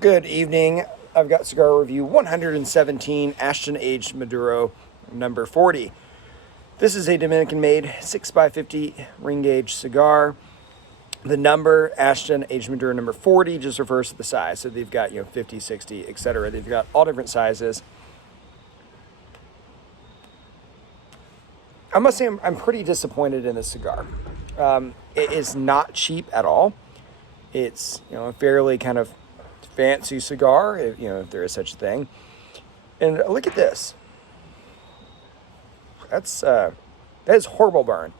Good evening. I've got Cigar Review 117, Ashton Aged Maduro, number 40. This is a Dominican-made 6x50 ring gauge cigar. The number, Ashton Aged Maduro number 40, just refers to the size. So they've got, 50, 60, etc. They've got all different sizes. I must say I'm pretty disappointed in this cigar. It is not cheap at all. It's, a fairly kind of fancy cigar, if there is such a thing. And look at this. That is horrible burn.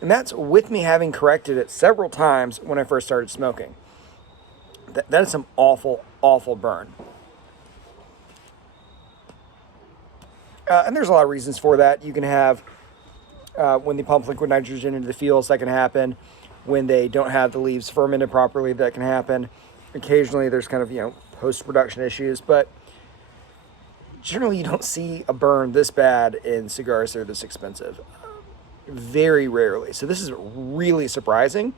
And that's with me having corrected it several times when I first started smoking. That is some awful, awful burn. And there's a lot of reasons for that. You can have, when they pump liquid nitrogen into the fields, that can happen. When they don't have the leaves fermented properly, that can happen. Occasionally there's kind of, post-production issues, but generally you don't see a burn this bad in cigars that are this expensive. Very rarely. So this is really surprising.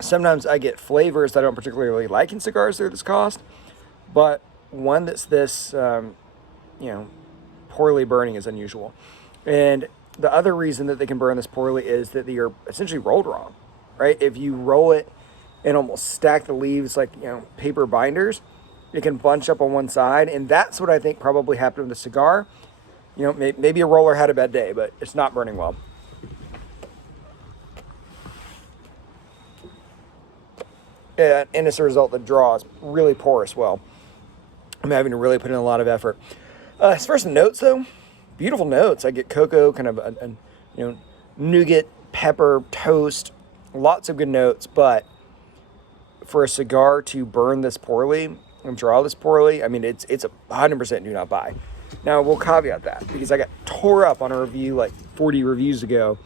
Sometimes I get flavors that I don't particularly like in cigars that are this cost, but one that's this, poorly burning is unusual. And the other reason that they can burn this poorly is that they are essentially rolled wrong, right? If you roll it and almost stack the leaves like, paper binders, it can bunch up on one side. And that's what I think probably happened with the cigar. Maybe a roller had a bad day, but it's not burning well. And as a result, the draw is really poor as well. I'm having to really put in a lot of effort. As far as the notes, though, beautiful notes. I get cocoa, kind of nougat, pepper, toast, lots of good notes. But for a cigar to burn this poorly and draw this poorly, I mean, it's a 100% do not buy. Now, we'll caveat that because I got tore up on a review like 40 reviews ago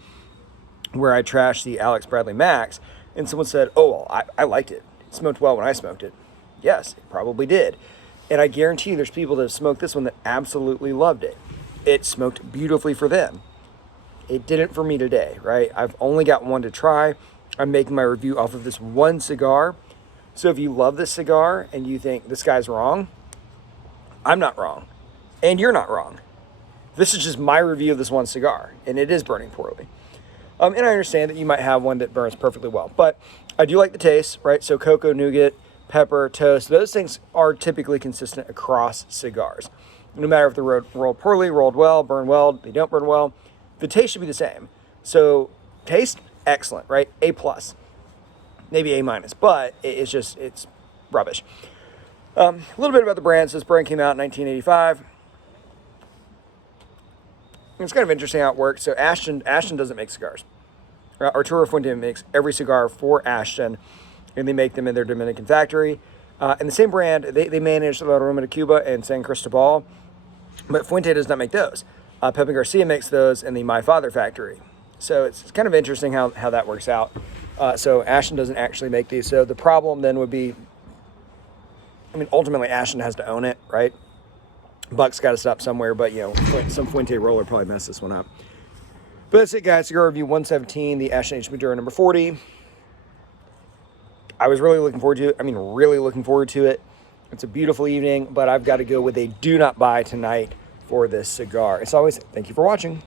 where I trashed the Alex Bradley Max, and someone said, oh, well, I liked it. It smoked well when I smoked it. Yes, it probably did. And I guarantee you there's people that have smoked this one that absolutely loved it. It smoked beautifully for them. It didn't for me today, right? I've only got one to try. I'm making my review off of this one cigar. So if you love this cigar and you think this guy's wrong, I'm not wrong. And you're not wrong. This is just my review of this one cigar, and it is burning poorly. And I understand that you might have one that burns perfectly well, but I do like the taste, right? So cocoa, nougat, pepper, toast, those things are typically consistent across cigars. No matter if they're rolled poorly, rolled well, burn well, they don't burn well, the taste should be the same. So taste, excellent, right? A+, maybe A-, but it's rubbish. A little bit about the brand. So this brand came out in 1985. It's kind of interesting how it works. So Ashton doesn't make cigars. Arturo Fuente makes every cigar for Ashton, and they make them in their Dominican factory. And the same brand, they manage La Aroma de Cuba and San Cristobal, but Fuente does not make those. Pepe Garcia makes those in the My Father factory. So it's kind of interesting how that works out. So Ashton doesn't actually make these. So the problem then would be, ultimately Ashton has to own it, right? Buck's got to stop somewhere, but, some Fuente roller probably messed this one up. But that's it, guys. Cigar Review 117, the Ashton Aged Maduro number 40. I was really looking forward to it. Really looking forward to it. It's a beautiful evening, but I've got to go with a do not buy tonight for this cigar. As always, thank you for watching.